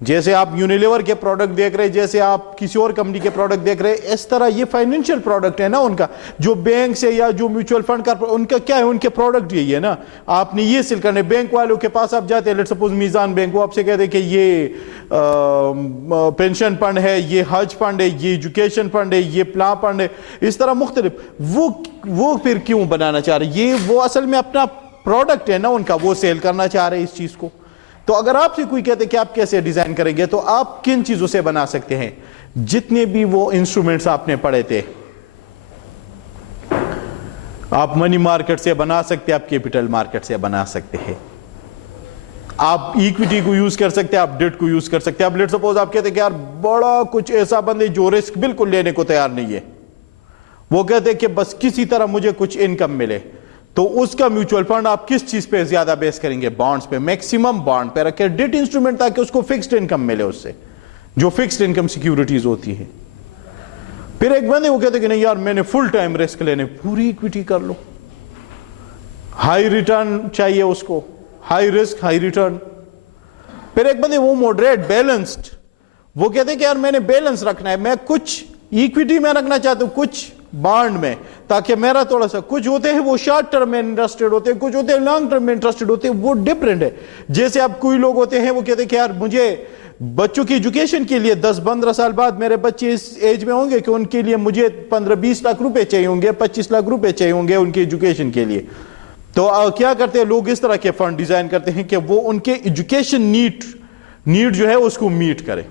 جیسے آپ یونیلیور کے پروڈکٹ دیکھ رہے، جیسے آپ کسی اور کمپنی کے پروڈکٹ دیکھ رہے، اس طرح یہ فائنینشیل پروڈکٹ ہے نا ان کا، جو بینک سے یا جو میوچول فنڈ کا ان کا کیا ہے، ان کے پروڈکٹ یہی ہے نا. آپ نے یہ سیل کرنے، بینک والوں کے پاس آپ جاتے ہیں، لیٹ سپوز میزان بینک، وہ آپ سے کہتے ہیں کہ یہ پینشن فنڈ ہے، یہ حج فنڈ ہے، یہ ایجوکیشن فنڈ ہے، یہ پلان فنڈ ہے، اس طرح مختلف. وہ پھر کیوں بنانا چاہ رہے؟ یہ وہ اصل میں اپنا پروڈکٹ ہے نا ان کا، وہ سیل کرنا چاہ رہے اس چیز کو. تو اگر آپ سے کوئی کہتے کہ آپ کیسے ڈیزائن کریں گے، تو آپ کن چیزوں سے بنا سکتے ہیں؟ جتنے بھی وہ انسٹرومنٹس آپ نے پڑھے تھے، آپ منی مارکیٹ سے بنا سکتے، آپ کیپٹل مارکیٹ سے بنا سکتے ہیں، آپ ایکویٹی کو یوز کر سکتے ہیں، آپ ڈیٹ کو یوز کر سکتے ہیں. اب لیٹ سپوز آپ کہتے ہیں کہ یار بڑا کچھ ایسا بندے جو رسک بالکل لینے کو تیار نہیں ہے، وہ کہتے ہیں کہ بس کسی طرح مجھے کچھ انکم ملے، تو اس کا میوچول فنڈ آپ کس چیز پہ زیادہ بیس کریں گے؟ بانڈز پہ، میکسیمم بانڈ پہ رکھے، ڈیٹ انسٹرومنٹ، تاکہ اس کو فکسڈ انکم ملے اس سے، جو فکسڈ انکم سیکیورٹیز ہوتی ہے. پھر ایک بندے وہ کہتے ہیں کہ نہیں یار میں نے فل ٹائم رسک لینے، پوری ایکویٹی کر لو، ہائی ریٹرن چاہیے اس کو، ہائی رسک ہائی ریٹرن. پھر ایک بندے وہ موڈریٹ بیلنسڈ، وہ کہتے ہیں کہ یار میں نے بیلنس رکھنا ہے، میں کچھ ایکویٹی میں رکھنا چاہتا ہوں، کچھ بانڈ میں، تاکہ میرا تھوڑا سا، کچھ ہوتے ہیں وہ شارٹ ٹرم میں انٹرسٹڈ ہوتے ہیں، کچھ ہوتے ہیں لانگ ٹرم میں انٹرسٹڈ ہوتے ہیں، وہ ڈیفرنٹ ہے. جیسے اب کوئی لوگ ہوتے ہیں وہ کہتے ہیں کہ یار مجھے بچوں کی ایجوکیشن کے لیے 10-15 سال بعد میرے بچے اس ایج میں ہوں گے کہ ان کے لیے مجھے 15-20 لاکھ روپے چاہیے ہوں گے، 25 لاکھ روپے چاہیے ہوں گے ان کی ایجوکیشن کے لیے. تو کیا کرتے ہیں لوگ؟ اس طرح کے فنڈ ڈیزائن کرتے ہیں کہ وہ ان کے ایجوکیشن نیڈ جو ہے اس کو میٹ کرے.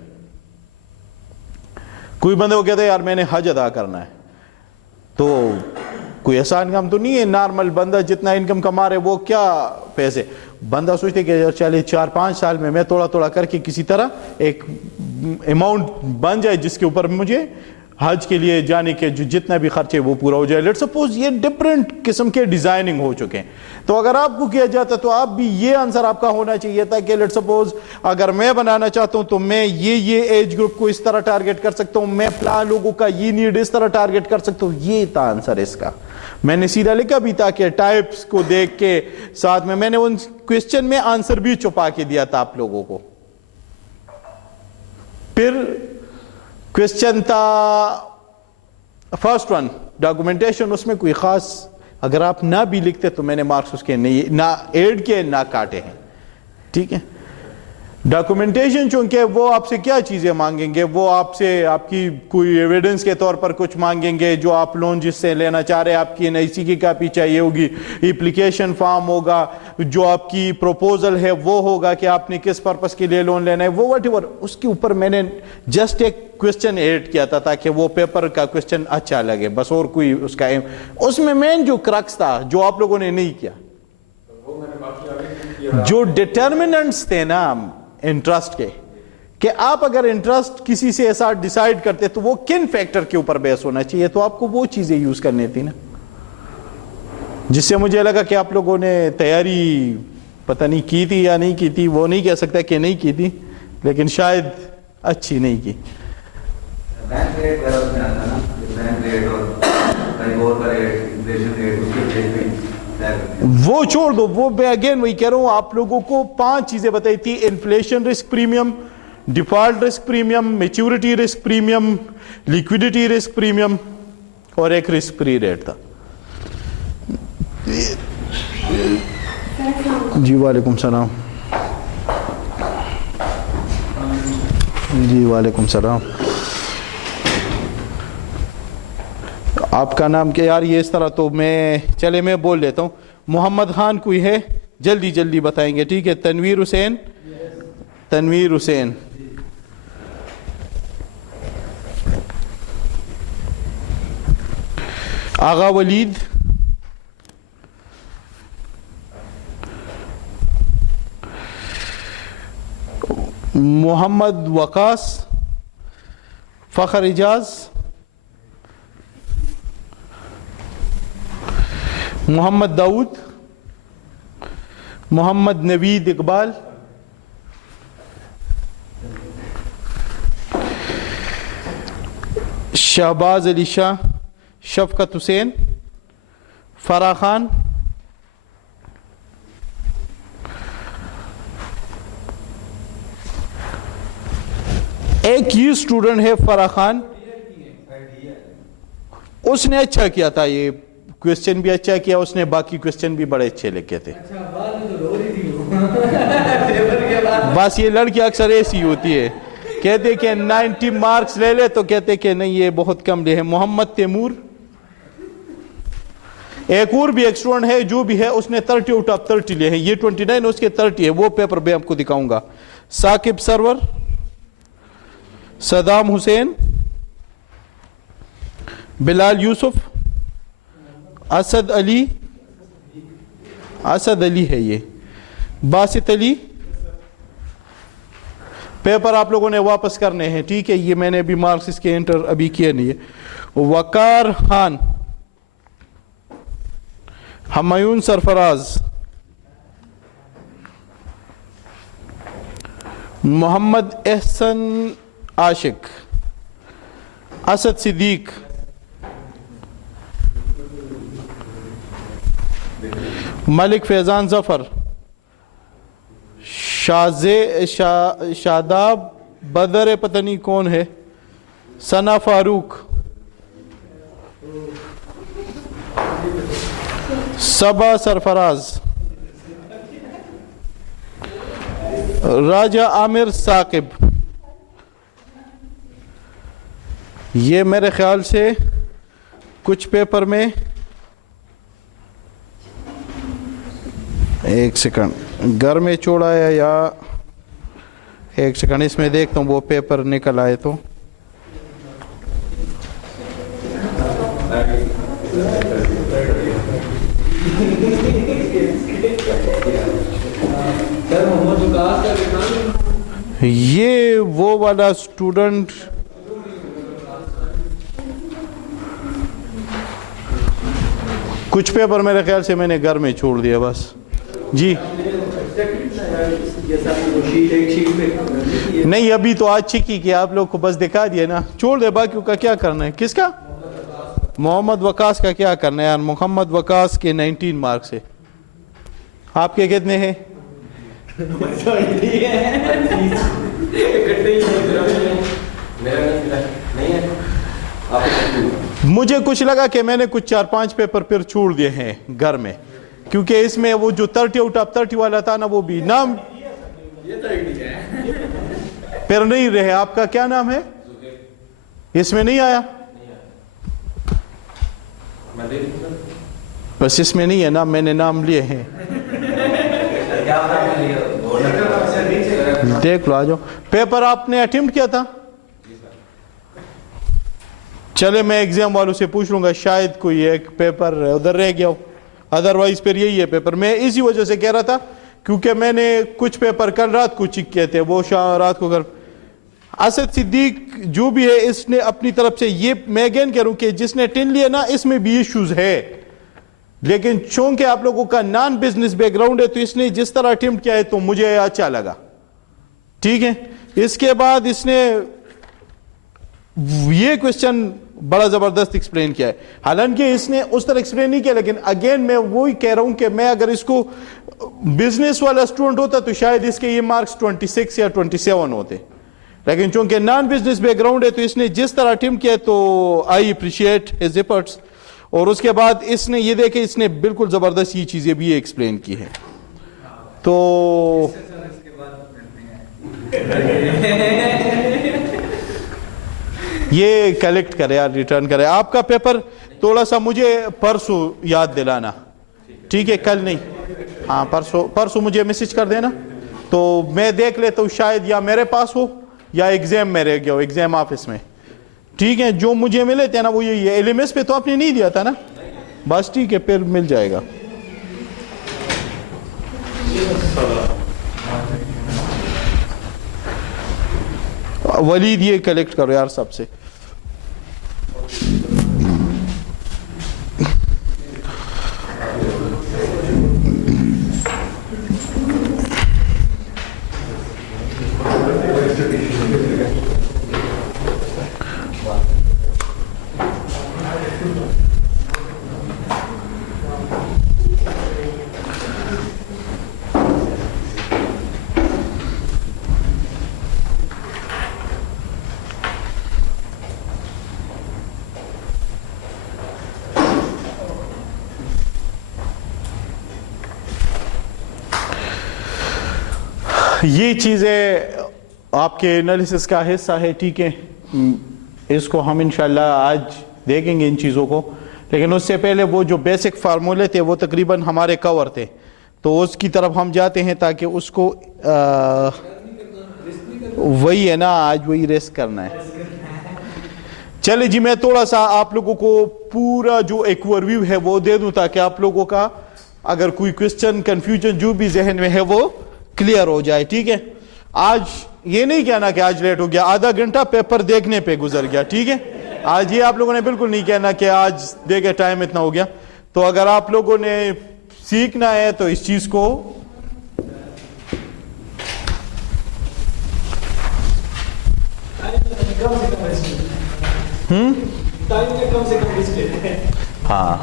کوئی بندے وہ کہتے ہیں یار میں نے حج ادا کرنا ہے، تو کوئی ایسا انکم تو نہیں ہے، نارمل بندہ جتنا انکم کما رہے وہ کیا پیسے، بندہ سوچتے کہ چلے 4-5 سال میں تھوڑا تھوڑا کر کے کسی طرح ایک اماؤنٹ بن جائے جس کے اوپر مجھے حج کے لیے جانے کے جو جتنا بھی خرچے وہ پورا ہو جائے. لیٹ سپوز یہ ڈفرینٹ قسم کے ڈیزائننگ ہو چکے ہیں. تو اگر آپ کو کیا جاتا تو آپ بھی یہ آنسر آپ کا ہونا چاہیے تھا کہ لیٹ سپوز اگر میں بنانا چاہتا ہوں تو میں یہ ایج گروپ کو اس طرح ٹارگٹ کر سکتا ہوں، میں فلاں لوگوں کا یہ نیڈ اس طرح ٹارگٹ کر سکتا ہوں. یہ تھا آنسر اس کا. میں نے سیدھا لکھا بھی تھا کہ ٹائپس کو دیکھ کے ساتھ میں نے ان کویسچن میں آنسر بھی چھپا کے دیا تھا آپ لوگوں کو. پھر کویسچن تھا فرسٹ ون ڈاکومنٹیشن، اس میں کوئی خاص اگر آپ نہ بھی لکھتے تو میں نے مارکس اس کے نہیں نہ ایڈ کیے نہ کاٹے ہیں. ٹھیک ہے، ڈاکومنٹیشن چونکہ وہ آپ سے کیا چیزیں مانگیں گے، وہ آپ سے آپ کی کوئی ایویڈنس کے طور پر کچھ مانگیں گے، جو آپ لون جس سے لینا چاہ رہے ہیں آپ کی NIC کی کاپی چاہیے ہوگی، اپلیکیشن فارم ہوگا، جو آپ کی پروپوزل ہے وہ ہوگا کہ آپ نے کس پرپس کے لیے لون لینا ہے، وہ وٹ ایور. اس کے اوپر میں نے جسٹ ایک کویسچن ایڈ کیا تھا تاکہ وہ پیپر کا کویسچن اچھا لگے، بس. اور کوئی اس کا اس میں مین جو کرکس تھا جو آپ لوگوں نے نہیں کیا، جو ڈیٹرمننٹس تھے نا انٹرسٹ کے، کہ آپ اگر انٹرسٹ کسی سے ایسا ڈیسائیڈ کرتے تو وہ کن فیکٹر کے اوپر بیس ہونا چاہیے، تو آپ کو وہ چیزیں یوز کرنی تھی نا، جس سے مجھے لگا کہ آپ لوگوں نے تیاری پتہ نہیں کی تھی یا نہیں کی تھی. وہ نہیں کہہ سکتا کہ نہیں کی تھی، لیکن شاید اچھی نہیں کی. وہ چھوڑ دو، وہ میں اگین وہی کہہ رہا ہوں، آپ لوگوں کو 5 چیزیں بتائی تھی: inflation risk premium, default risk premium, maturity risk premium, liquidity risk premium, اور ایک رسک فری ریٹ تھا. جی وعلیکم السلام. جی وعلیکم السلام. آپ کا نام کیا یار؟ یہ اس طرح تو میں بول لیتا ہوں. محمد خان کوئی ہے؟ جلدی جلدی بتائیں گے. ٹھیک ہے. تنویر حسین. تنویر حسین. آغا ولید. محمد وقاص. فخر اجاز. محمد داؤد. محمد نوید اقبال. شہباز علی شاہ. شفقت حسین. فرح خان. ایک یہ اسٹوڈنٹ ہے فرح خان, اس نے اچھا کیا تھا, یہ کوشچن بھی اچھا کیا اس نے, باقی کوشچن بھی بڑے اچھے لکھے تھے. بس یہ لڑکی اکثر ایسی ہوتی ہے, کہتے کہ 90 مارکس لے لے تو کہتے کہ نہیں یہ بہت کم لے ہیں. محمد تیمور, ایک اور بھی ایک اسٹوڈنٹ ہے جو بھی ہے, اس نے 30 آؤٹ آف 30 لے ہیں, یہ 29 اس کے 30 ہے, وہ پیپر میں آپ کو دکھاؤں گا. ثاقب سرور, صدام حسین, بلال یوسف, اسد علی, اسد علی ہے یہ, باسط علی. پیپر آپ لوگوں نے واپس کرنے ہیں, ٹھیک ہے, یہ میں نے ابھی مارکس اس کے انٹر ابھی کیے نہیں ہے. وقار خان, ہمایون سرفراز, محمد احسن عاشق, اسد صدیق, ملک فیضان ظفر, شاداب بدر پتہ نہیں کون ہے, ثنا فاروق, صبا سرفراز, راجہ عامر ثاقب. یہ میرے خیال سے کچھ پیپر میں, ایک سیکنڈ گھر میں چھوڑایا یا ایک سیکنڈ اس میں دیکھتا ہوں وہ پیپر نکل آئے تو. یہ وہ والا اسٹوڈنٹ, کچھ پیپر میرے خیال سے میں نے گھر میں چھوڑ دیا بس. جی نہیں ابھی تو آج چکی کہ آپ لوگ کو بس دکھا دیا نا, چھوڑ دے, باقیوں کا کیا کرنا ہے. کس کا؟ محمد وقاص کا کیا کرنا ہے یار, محمد وقاص کے 19 مارکس ہے. آپ کے کتنے ہیں؟ مجھے کچھ لگا کہ میں نے کچھ 4-5 پیپر پھر چھوڑ دیے ہیں گھر میں, کیونکہ اس میں وہ جو 30 آؤٹ آف 30 والا تھا نا وہ بھی نام پھر نہیں رہے. آپ کا کیا نام ہے؟ اس میں نہیں آیا, بس اس میں نہیں ہے نام, میں نے نام لیے ہیں. دیکھ لو, آ جاؤ. پیپر آپ نے اٹیمپٹ کیا تھا؟ چلے میں ایگزام والوں سے پوچھ لوں گا, شاید کوئی ایک پیپر ادھر رہ گیا ہو, ادروائز پھر یہی ہے پیپر. میں اسی وجہ سے کہہ رہا تھا کیونکہ میں نے کچھ پیپر کل رات کو چیک کیے تھے, وہ رات کو کر. اسد صدیق جو بھی ہے اس نے اپنی طرف سے, یہ میں اگین کہہ رہا ہوں کہ جس نے 10 لیا نا اس میں بھی ایشوز ہے, لیکن چونکہ آپ لوگوں کا نان بزنس بیک گراؤنڈ ہے تو اس نے جس طرح اٹیمپٹ کیا ہے تو مجھے اچھا لگا, ٹھیک ہے. اس کے بعد اس نے یہ کوشچن بڑا زبردست ایکسپلین کیا ہے, حالانکہ اس نے اس طرح ایکسپلین نہیں کیا, لیکن اگین میں وہی کہہ رہا ہوں کہ میں اگر اس کو بزنس والا اسٹوڈنٹ ہوتا تو شاید اس کے یہ مارکس 26 یا 27 ہوتے, لیکن چونکہ نان بزنس بیک گراؤنڈ ہے تو اس نے جس طرح اٹیمپٹ کیا تو آئی اپریشیٹ ہز ایفرٹس. اور اس کے بعد اس نے یہ دیکھے اس نے بالکل زبردست یہ چیزیں بھی ایکسپلین کی ہے. تو یہ کلیکٹ کرے یار, ریٹرن کرے. آپ کا پیپر تھوڑا سا مجھے پرسوں یاد دلانا, ٹھیک ہے, کل نہیں, ہاں پرسوں مجھے میسج کر دینا تو میں دیکھ لیتا ہوں, شاید یا میرے پاس ہو یا ایگزام میں رہ گیا ہو, ایگزام آفس میں, ٹھیک ہے. جو مجھے ملے تھے نا وہ یہی ہے. ایل ایم ایس پہ تو آپ نے نہیں دیا تھا نا, بس ٹھیک ہے, پھر مل جائے گا. ولید یہ کلیکٹ کرو یار سب سے. یہ چیزیں آپ کے انالیسس کا حصہ ہے, ٹھیک ہے. اس کو ہم انشاءاللہ آج دیکھیں گے ان چیزوں کو, لیکن اس سے پہلے وہ جو بیسک فارمولے تھے وہ تقریباً ہمارے کور تھے, تو اس کی طرف ہم جاتے ہیں تاکہ اس کو وہی ہے نا, آج وہی ریسٹ کرنا ہے. چلے جی, میں تھوڑا سا آپ لوگوں کو پورا جو ایک اوور ویو ہے وہ دے دوں تاکہ آپ لوگوں کا اگر کوئی کوسچن کنفیوژن جو بھی ذہن میں ہے وہ کلیئر ہو جائے, ٹھیک ہے. آج یہ نہیں کہنا کہ آج لیٹ ہو گیا, آدھا گھنٹہ پیپر دیکھنے پہ گزر گیا, ٹھیک ہے. آج یہ آپ لوگوں نے بالکل نہیں کہنا کہ آج دیکھے ٹائم اتنا ہو گیا. تو اگر آپ لوگوں نے سیکھنا ہے تو اس چیز کو ہاں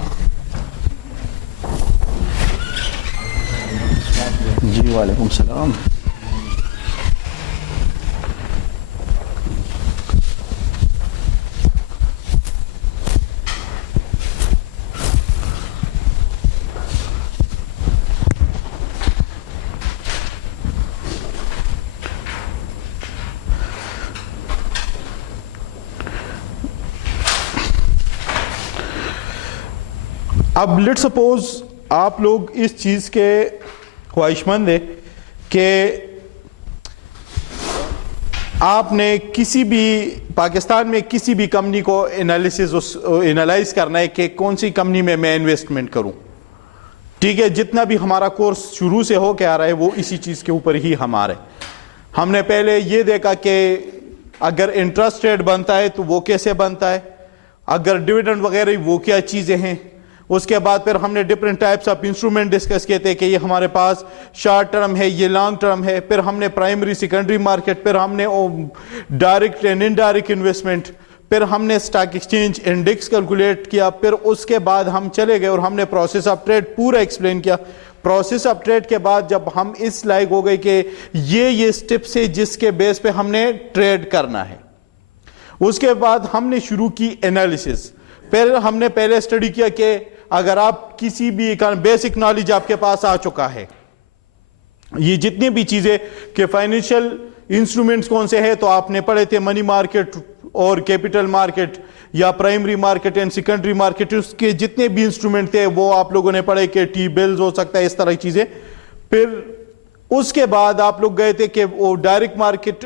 جی وعلیکم السلام. اب لیٹ سپوز آپ لوگ اس چیز کے خواہش مند ہیں کہ آپ نے کسی بھی پاکستان میں کسی بھی کمپنی کو انالائز کرنا ہے کہ کون سی کمپنی میں انویسٹمنٹ کروں, ٹھیک ہے. جتنا بھی ہمارا کورس شروع سے ہو کے آ رہا ہے وہ اسی چیز کے اوپر ہی ہمارے. ہم نے پہلے یہ دیکھا کہ اگر انٹرسٹ ریٹ بنتا ہے تو وہ کیسے بنتا ہے, اگر ڈویڈنڈ وغیرہ وہ کیا چیزیں ہیں. اس کے بعد پھر ہم نے different types of instrument discuss کیے تھے کہ یہ ہمارے پاس شارٹ ٹرم ہے, یہ لانگ ٹرم ہے. پھر ہم نے پرائمری سیکنڈری مارکیٹ, پھر ہم نے ڈائریکٹ اینڈ انڈائریکٹ انویسٹمنٹ, پھر ہم نے اسٹاک ایکسچینج انڈیکس کیلکولیٹ کیا. پھر اس کے بعد ہم چلے گئے اور ہم نے پروسیس آف ٹریڈ پورا ایکسپلین کیا. پروسیس آف ٹریڈ کے بعد جب ہم اس لائق ہو گئے کہ یہ اسٹیپس ہے جس کے بیس پہ ہم نے ٹریڈ کرنا ہے, اس کے بعد ہم نے شروع کی انالیسس. پھر ہم نے پہلے اسٹڈی کیا کہ اگر آپ کسی بھی بیسک نالج آپ کے پاس آ چکا ہے, یہ جتنی بھی چیزیں کہ فائنینشیل انسٹرومنٹس کون سے ہیں, تو آپ نے پڑھے تھے منی مارکیٹ اور کیپٹل مارکیٹ یا primary market and secondary market, اس کے جتنے بھی انسٹرومنٹ تھے وہ آپ لوگوں نے پڑھے کہ ٹی بلز ہو سکتا ہے, اس طرح کی چیزیں. پھر اس کے بعد آپ لوگ گئے تھے کہ وہ ڈائریکٹ مارکیٹ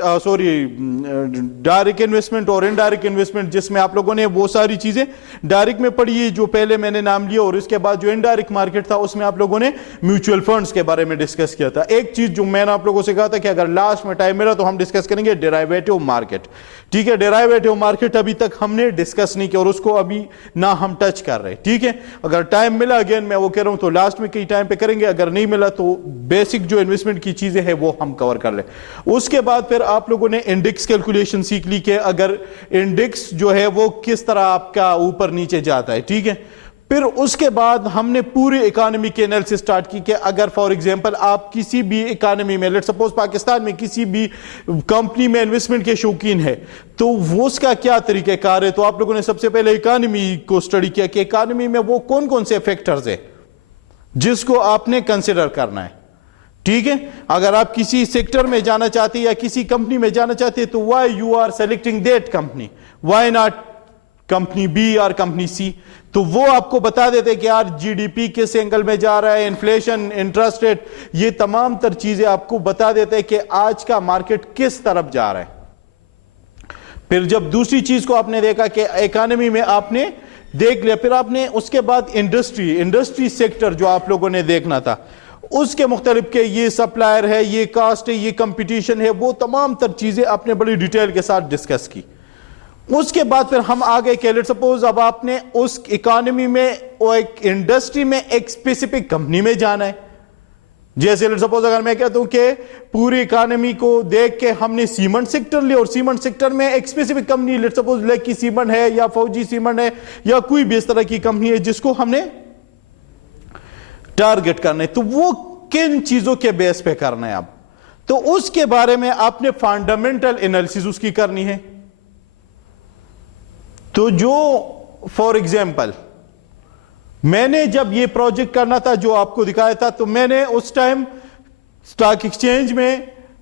ڈائریکٹ انویسٹمنٹ اور انڈائریکٹ انویسٹمنٹ, جس میں آپ لوگوں نے وہ ساری چیزیں ڈائریکٹ میں پڑھی جو پہلے میں نے نام لیا, اور اس کے بعد جو انڈائریکٹ مارکیٹ تھا اس میں آپ لوگوں نے میوچل فنڈز کے بارے میں ڈسکس کیا تھا. ایک چیز جو میں نے آپ لوگوں سے کہا تھا کہ اگر لاسٹ میں ٹائم ملا تو ہم ڈسکس کریں گے ڈیرائیویٹو مارکیٹ, ٹھیک ہے. ڈیرائیویٹو مارکیٹ ابھی تک ہم نے ڈسکس نہیں کیا اور اس کو ابھی نہ ہم ٹچ کر رہے, ٹھیک ہے. اگر ٹائم ملا اگین میں وہ کہہ رہا ہوں تو لاسٹ میں کئی ٹائم پہ کریں گے, اگر نہیں ملا تو بیسک جو انویسٹمنٹ کی چیزیں ہیں وہ ہم کور کر لیں. اس کے بعد پھر آپ لوگوں نے انڈیکس کیلکولیشن سیکھ لی کہ اگر انڈیکس جو ہے وہ کس طرح آپ کا اوپر نیچے جاتا ہے, ٹھیک ہے. پھر اس کے بعد ہم نے پوری اکانومی کے انالیسس سٹارٹ کی کہ اگر فار ایگزامپل آپ کسی بھی اکانومی میں, لیٹ سپوز پاکستان میں کسی بھی کمپنی میں انویسٹمنٹ کے شوقین ہے تو وہ اس کا کیا طریقہ کار ہے. تو آپ لوگوں نے سب سے پہلے اکانومی کو سٹڈی کیا کہ اکانومی میں وہ کون کون سے فیکٹرز ہیں جس کو آپ نے کنسیڈر کرنا ہے, ٹھیک ہے. اگر آپ کسی سیکٹر میں جانا چاہتے ہیں یا کسی کمپنی میں جانا چاہتے ہیں تو why you are selecting that company, why not company B اور کمپنی سی. تو وہ آپ کو بتا دیتے کہ یار جی ڈی پی کس اینگل میں جا رہا ہے, انفلیشن, انٹرسٹ ریٹ, یہ تمام تر چیزیں آپ کو بتا دیتے کہ آج کا مارکیٹ کس طرف جا رہا ہے. پھر جب دوسری چیز کو آپ نے دیکھا کہ اکانومی میں آپ نے دیکھ لیا, پھر آپ نے اس کے بعد انڈسٹری سیکٹر جو آپ لوگوں نے دیکھنا تھا, اس کے مختلف کہ یہ سپلائر ہے, یہ کاسٹ ہے, یہ کمپٹیشن ہے, وہ تمام تر چیزیں آپ نے بڑی ڈیٹیل کے ساتھ ڈسکس کی. اس کے بعد پھر ہم آگے کہ لیٹ سپوز اب آپ نے اس اکانومی میں ایک انڈسٹری میں ایک اسپیسیفک کمپنی میں جانا ہے. جیسے لیٹ سپوز اگر میں کہتا ہوں کہ پوری اکانومی کو دیکھ کے ہم نے سیمنٹ سیکٹر لیا اور سیمنٹ سیکٹر میں ایک specific company, let suppose Lucky cement ہے یا فوجی سیمنٹ ہے یا کوئی بھی اس طرح کی کمپنی ہے جس کو ہم نے ٹارگٹ کرنا ہے, تو وہ کن چیزوں کے بیس پہ کرنا ہے اب, تو اس کے بارے میں آپ نے فنڈامنٹل انالیسس اس کی کرنی ہے. تو جو فار ایگزامپل میں نے جب یہ پروجیکٹ کرنا تھا جو آپ کو دکھایا تھا, تو میں نے اس ٹائم اسٹاک ایکسچینج میں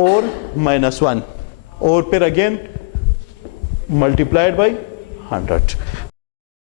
اور -1 اور پھر اگین ملٹیپلائڈ بائی 100.